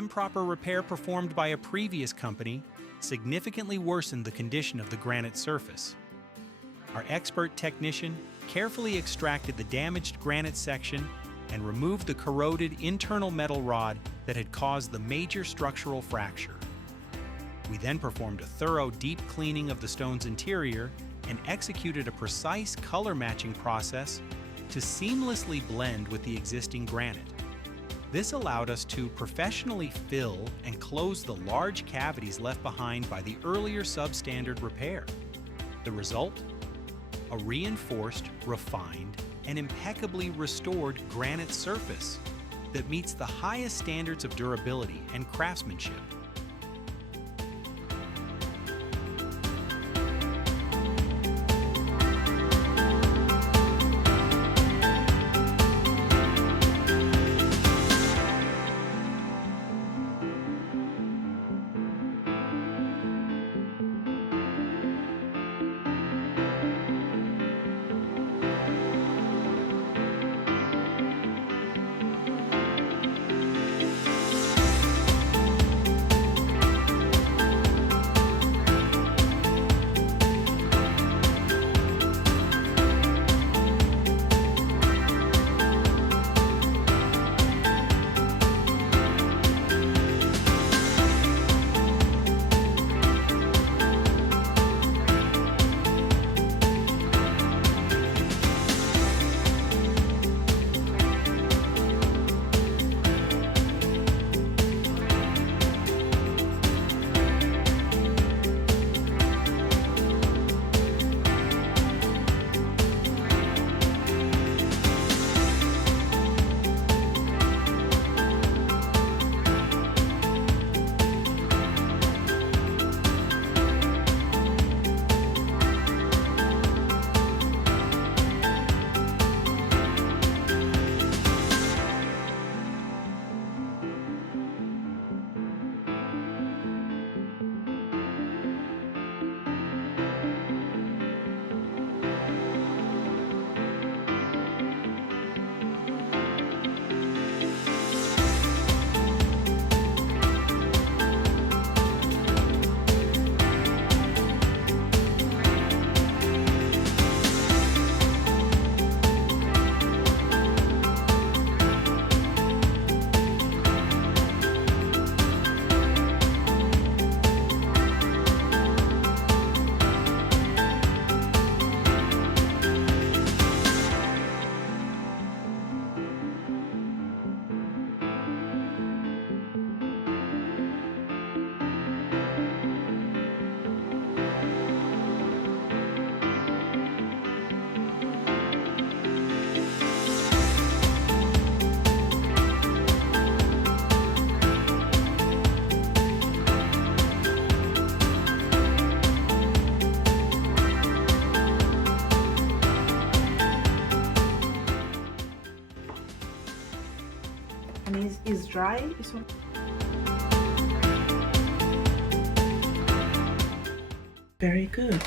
improper repair performed by a previous company significantly worsened the condition of the granite surface. Our expert technician carefully extracted the damaged granite section and removed the corroded internal metal rod that had caused the major structural fracture. We then performed a thorough deep cleaning of the stone's interior and executed a precise color matching process to seamlessly blend with the existing granite. This allowed us to professionally fill and close the large cavities left behind by the earlier substandard repair. The result? A reinforced, refined, and impeccably restored granite surface that meets the highest standards of durability and craftsmanship. And it's dry. Very good.